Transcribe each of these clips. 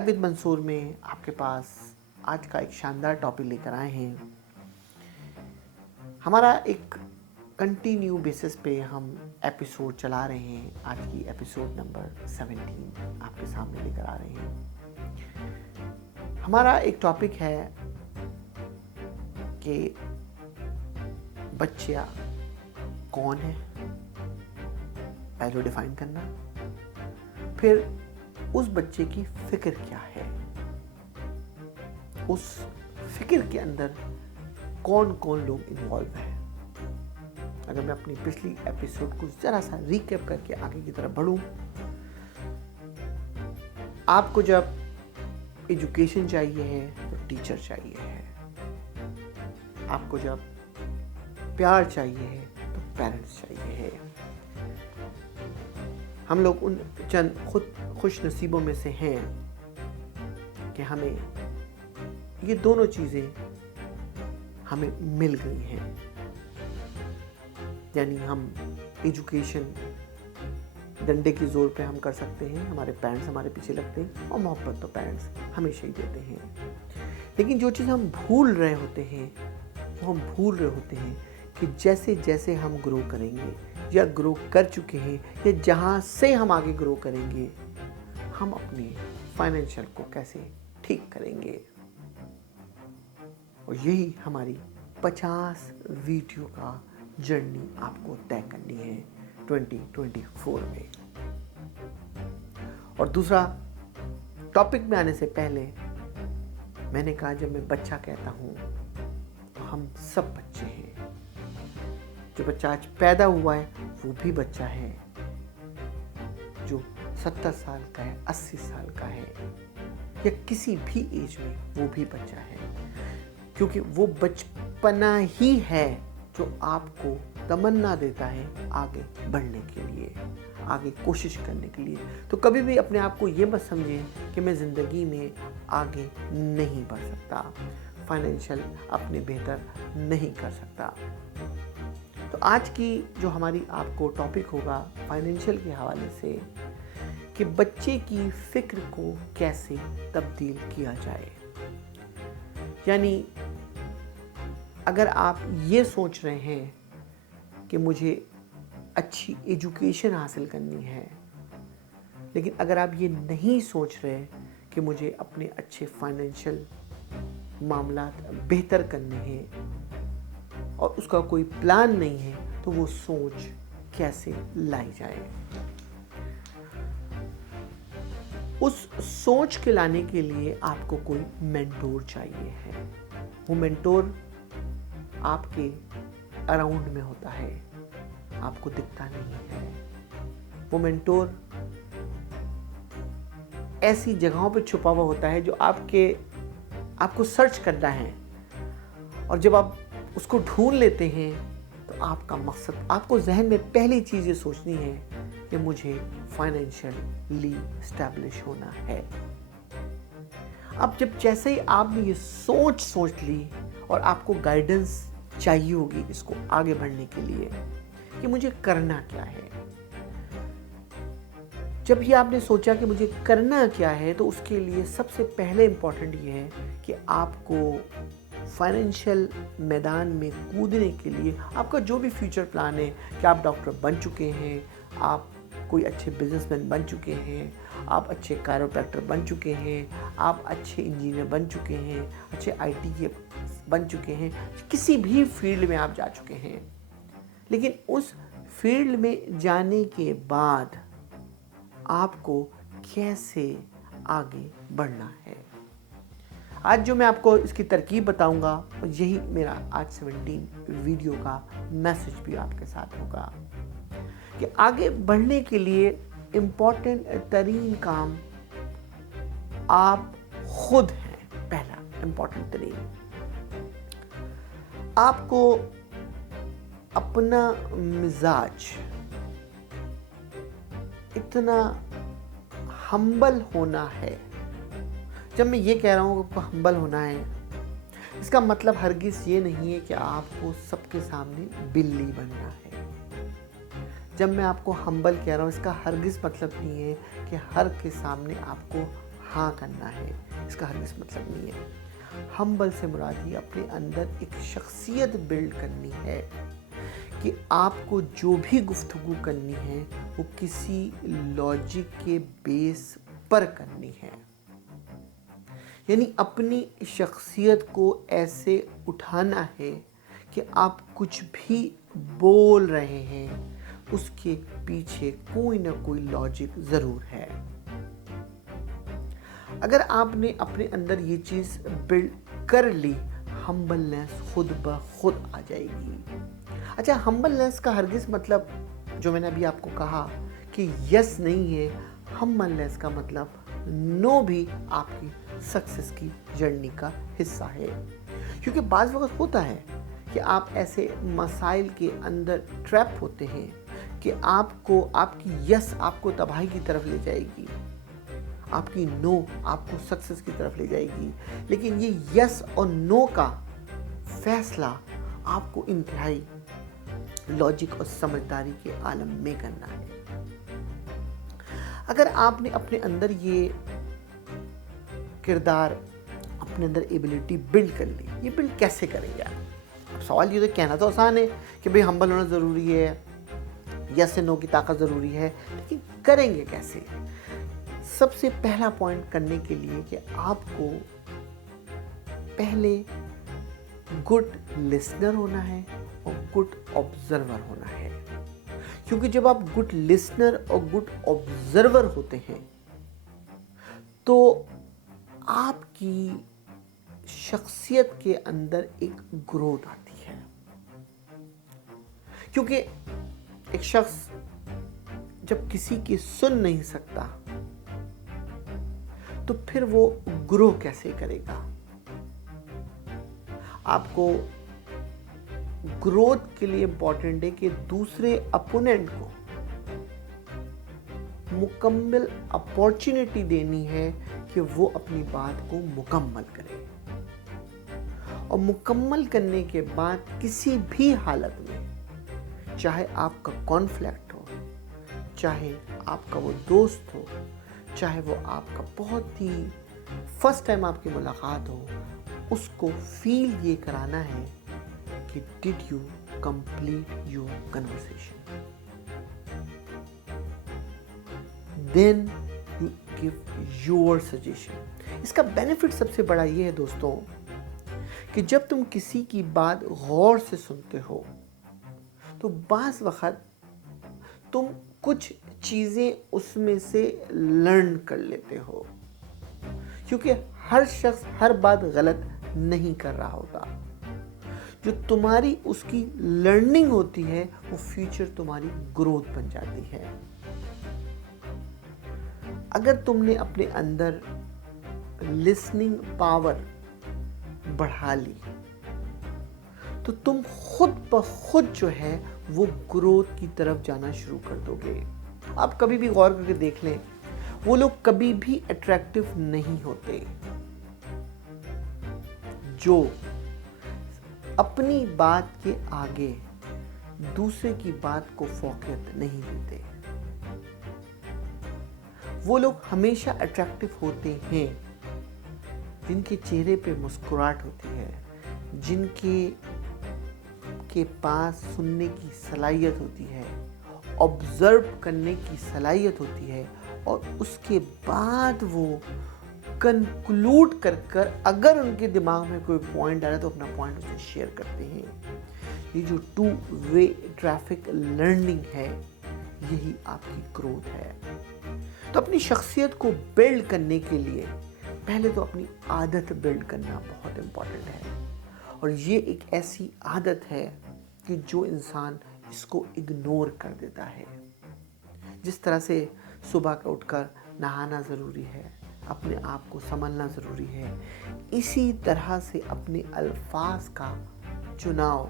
With Mansoor में आपके पास आज का एक शानदार टॉपिक लेकर आए हैं। हमारा एक कंटिन्यू बेसिस पे हम एपिसोड चला रहे हैं। आज की एपिसोड नंबर 17 आपके सामने लेकर आ रहे हैं। हमारा एक टॉपिक है कि बच्चा कौन है, पहले डिफाइन करना, फिर उस बच्चे की फिक्र क्या है, उस फिक्र के अंदर कौन कौन लोग इन्वॉल्व हैं। अगर मैं अपनी पिछली एपिसोड को जरा सा रिकैप करके आगे की तरफ बढ़ूं, आपको जब एजुकेशन चाहिए है तो टीचर चाहिए है, आपको जब प्यार चाहिए है तो पेरेंट्स चाहिए है। हम लोग उन चंद खुश नसीबों में से हैं कि हमें ये दोनों चीज़ें हमें मिल गई हैं। यानी हम एजुकेशन डंडे की जोर पे हम कर सकते हैं, हमारे पेरेंट्स हमारे पीछे लगते हैं, और मोहब्बत तो पेरेंट्स हमेशा ही देते हैं। लेकिन जो चीज़ हम भूल रहे होते हैं वो हम भूल रहे होते हैं कि जैसे जैसे हम ग्रो करेंगे या ग्रो कर चुके हैं या जहाँ से हम आगे ग्रो करेंगे, हम अपने फाइनेंशियल को कैसे ठीक करेंगे। और यही हमारी 50 वीडियो का जर्नी आपको तय करनी है 2024 में। और दूसरा टॉपिक में आने से पहले मैंने कहा, जब मैं बच्चा कहता हूँ तो हम सब बच्चे हैं। जो बच्चा आज पैदा हुआ है वो भी बच्चा है, जो 70 साल का है, 80 साल का है, या किसी भी एज में वो भी बच्चा है। क्योंकि वो बचपना ही है जो आपको तमन्ना देता है आगे बढ़ने के लिए, आगे कोशिश करने के लिए। तो कभी भी अपने आप को ये मत समझें कि मैं ज़िंदगी में आगे नहीं बढ़ सकता, फाइनेंशियल अपने बेहतर नहीं कर सकता। तो आज की जो हमारी आपको टॉपिक होगा फाइनेंशियल के हवाले से, कि बच्चे की फिक्र को कैसे तब्दील किया जाए। यानी अगर आप ये सोच रहे हैं कि मुझे अच्छी एजुकेशन हासिल करनी है, लेकिन अगर आप ये नहीं सोच रहे कि मुझे अपने अच्छे फाइनेंशियल मामलात बेहतर करने हैं और उसका कोई प्लान नहीं है, तो वो सोच कैसे लाई जाए। उस सोच के लाने के लिए आपको कोई मेंटोर चाहिए है। वो मेंटोर आपके अराउंड में होता है, आपको दिखता नहीं है। वो मेंटोर ऐसी जगहों पे छुपा हुआ होता है जो आपको सर्च करना है, और जब आप उसको ढूंढ लेते हैं तो आपका मकसद, आपको जहन में पहली चीज़ ये सोचनी है कि मुझे फाइनेंशियली स्टैब्लिश होना है। अब जब जैसे ही आपने ये सोच ली और आपको गाइडेंस चाहिए होगी इसको आगे बढ़ने के लिए कि मुझे करना क्या है, जब ये आपने सोचा कि मुझे करना क्या है, तो उसके लिए सबसे पहले इम्पॉर्टेंट ये है कि आपको फाइनेंशियल मैदान में कूदने के लिए आपका जो भी फ्यूचर प्लान है, कि आप डॉक्टर बन चुके हैं, आप कोई अच्छे बिजनेसमैन बन चुके हैं, आप अच्छे कायरोप्रैक्टर बन चुके हैं, आप अच्छे इंजीनियर बन चुके हैं, अच्छे आईटी के बन चुके हैं, किसी भी फील्ड में आप जा चुके हैं, लेकिन उस फील्ड में जाने के बाद आपको कैसे आगे बढ़ना है। आज जो मैं आपको इसकी तरकीब बताऊंगा, और यही मेरा आज 17 वीडियो का मैसेज भी आपके साथ होगा कि आगे बढ़ने के लिए इम्पोर्टेंट तरीन काम आप खुद हैं। पहला इम्पोर्टेंट तरीन, आपको अपना मिजाज इतना हम्बल होना है। जब मैं ये कह रहा हूँ आपको हम्बल होना है, इसका मतलब हरगिज़ ये नहीं है कि आपको सबके सामने बिल्ली बनना है। जब मैं आपको हम्बल कह रहा हूँ, इसका हरगिज़ मतलब नहीं है कि हर के सामने आपको हाँ करना है, इसका हरगिज़ मतलब नहीं है। हम्बल से मुराद ये अपने अंदर एक शख्सियत बिल्ड करनी है कि आपको जो भी गुफ्तगू करनी है वो किसी लॉजिक के बेस पर करनी है। यानी अपनी शख्सियत को ऐसे उठाना है कि आप कुछ भी बोल रहे हैं उसके पीछे कोई ना कोई लॉजिक ज़रूर है। अगर आपने अपने अंदर ये चीज़ बिल्ड कर ली, हम्बलनेस खुद ब खुद आ जाएगी। अच्छा, हम्बलनेस का हरगिज़ मतलब जो मैंने अभी आपको कहा कि यस नहीं है, हम्बलनेस का मतलब नो भी आपकी सक्सेस की जर्नी का हिस्सा है। क्योंकि बाज़ वक़्त होता है कि आप ऐसे मसाइल के अंदर ट्रैप होते हैं कि आपकी यस आपको तबाही की तरफ ले जाएगी, आपकी नो आपको सक्सेस की तरफ ले जाएगी। लेकिन ये यस और नो का फैसला आपको इंतहाई लॉजिक और समझदारी के आलम में करना है। अगर आपने अपने अंदर ये किरदार, अपने अंदर एबिलिटी बिल्ड कर ली, ये बिल्ड कैसे करेंगे आप? सवाल ये तो कहना तो आसान है कि भाई हम्बल होना ज़रूरी है, यस से नो की ताकत ज़रूरी है, लेकिन करेंगे कैसे? सबसे पहला पॉइंट करने के लिए कि आपको पहले गुड लिसनर होना है और गुड ऑब्जर्वर होना है। क्योंकि जब आप गुड लिसनर और गुड ऑब्जर्वर होते हैं तो आपकी शख्सियत के अंदर एक ग्रोथ आती है। क्योंकि एक शख्स जब किसी की सुन नहीं सकता तो फिर वो ग्रो कैसे करेगा? आपको ग्रोथ के लिए इंपॉर्टेंट है कि दूसरे अपोनेंट को मुकम्मल अपॉर्चुनिटी देनी है कि वो अपनी बात को मुकम्मल करे, और मुकम्मल करने के बाद किसी भी हालत में, चाहे आपका कॉन्फ्लिक्ट हो, चाहे आपका वो दोस्त हो, चाहे वो आपका बहुत ही फर्स्ट टाइम आपकी मुलाकात हो, उसको फील ये कराना है कि did you complete your conversation, then you give your suggestion. इसका बेनिफिट सबसे बड़ा ये है दोस्तों कि जब तुम किसी की बात गौर से सुनते हो तो बाज़ वक़्त तुम कुछ चीज़ें उसमें से लर्न कर लेते हो, क्योंकि हर शख्स हर बात गलत नहीं कर रहा होता। जो तुम्हारी उसकी लर्निंग होती है वो फ्यूचर तुम्हारी ग्रोथ बन जाती है। अगर तुमने अपने अंदर लिसनिंग पावर बढ़ा ली तो तुम खुद ब खुद जो है वो ग्रोथ की तरफ जाना शुरू कर दोगे। आप कभी भी गौर करके देख लें, वो लोग कभी भी अट्रैक्टिव नहीं होते जो अपनी बात के आगे दूसरे की बात को फौकियत नहीं देते। वो लोग हमेशा अट्रैक्टिव होते हैं जिनके चेहरे पे मुस्कुराहट होती है, जिनके पास सुनने की सलाहियत होती है, ऑब्जर्व करने की सलाहियत होती है, और उसके बाद वो कंक्लूड कर अगर उनके दिमाग में कोई पॉइंट आ रहा है तो अपना पॉइंट उसे शेयर करते हैं। ये जो 2 वे ट्रैफिक लर्निंग है, यही आपकी ग्रोथ है। तो अपनी शख्सियत को बिल्ड करने के लिए पहले तो अपनी आदत बिल्ड करना बहुत इम्पॉर्टेंट है, और ये एक ऐसी आदत है कि जो इंसान इसको इग्नोर कर देता है। जिस तरह से सुबह का उठकर नहाना ज़रूरी है, अपने आप को संभलना ज़रूरी है, इसी तरह से अपने अल्फाज का चुनाव,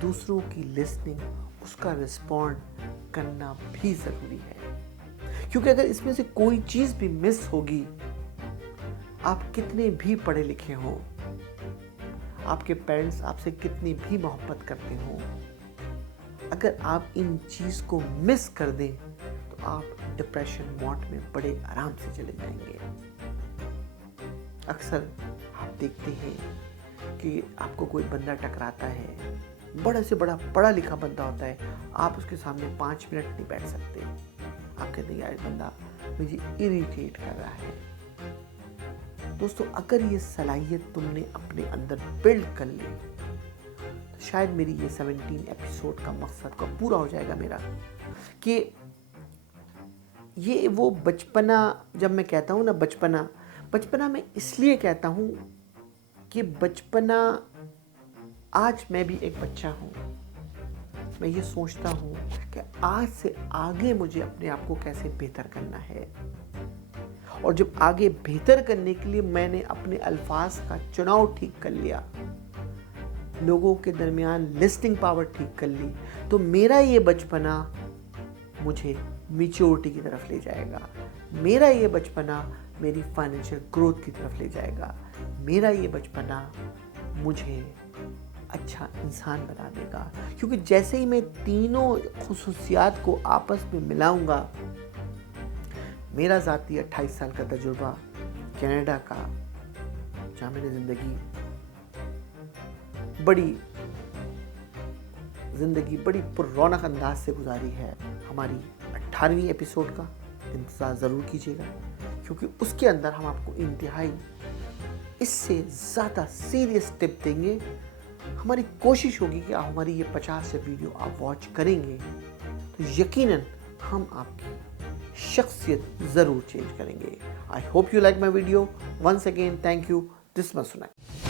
दूसरों की लिसनिंग, उसका रिस्पॉन्ड करना भी ज़रूरी है। क्योंकि अगर इसमें से कोई चीज़ भी मिस होगी, आप कितने भी पढ़े लिखे हों, आपके पेरेंट्स आपसे कितनी भी मोहब्बत करते हों, अगर आप इन चीज़ को मिस कर दें तो आप डिप्रेशन मोड में बड़े आराम से चले जाएंगे। अक्सर आप देखते हैं कि आपको कोई बंदा टकराता है, बड़े से बड़ा पढ़ा लिखा बंदा होता है, आप उसके सामने 5 मिनट नहीं बैठ सकते। आप कहते हैं यार बंदा मुझे इरिटेट कर रहा है। दोस्तों, अगर ये सलाहियत तुमने अपने अंदर बिल्ड कर ली तो शायद मेरी ये 17 एपिसोड का मकसद का पूरा हो जाएगा मेरा, कि ये वो बचपना, जब मैं कहता हूँ ना बचपना मैं इसलिए कहता हूँ कि बचपना, आज मैं भी एक बच्चा हूँ। मैं ये सोचता हूँ कि आज से आगे मुझे अपने आप को कैसे बेहतर करना है, और जब आगे बेहतर करने के लिए मैंने अपने अल्फाज का चुनाव ठीक कर लिया, लोगों के दरमियान लिस्टिंग पावर ठीक कर ली, तो मेरा ये बचपना मुझे मैच्योरिटी की तरफ ले जाएगा। मेरा ये बचपना मेरी फाइनेंशियल ग्रोथ की तरफ ले जाएगा। मेरा ये बचपना मुझे अच्छा इंसान बना देगा, क्योंकि जैसे ही मैं तीनों खुसूसियात को आपस में मिलाऊंगा, मेरा ज़ाती 28 साल का तजुर्बा कनाडा का, जहाँ मैंने ज़िंदगी बड़ी पुररौनक अंदाज से गुजारी है, हमारी 18वीं एपिसोड का इंतज़ार ज़रूर कीजिएगा, क्योंकि उसके अंदर हम आपको इंतहाई इससे ज़्यादा सीरियस टिप देंगे। हमारी कोशिश होगी कि हमारी ये 50 से वीडियो आप वॉच करेंगे तो यकीनन हम आपकी शख्सियत ज़रूर चेंज करेंगे। I hope you like my video. Once again thank you. This much सुनाई।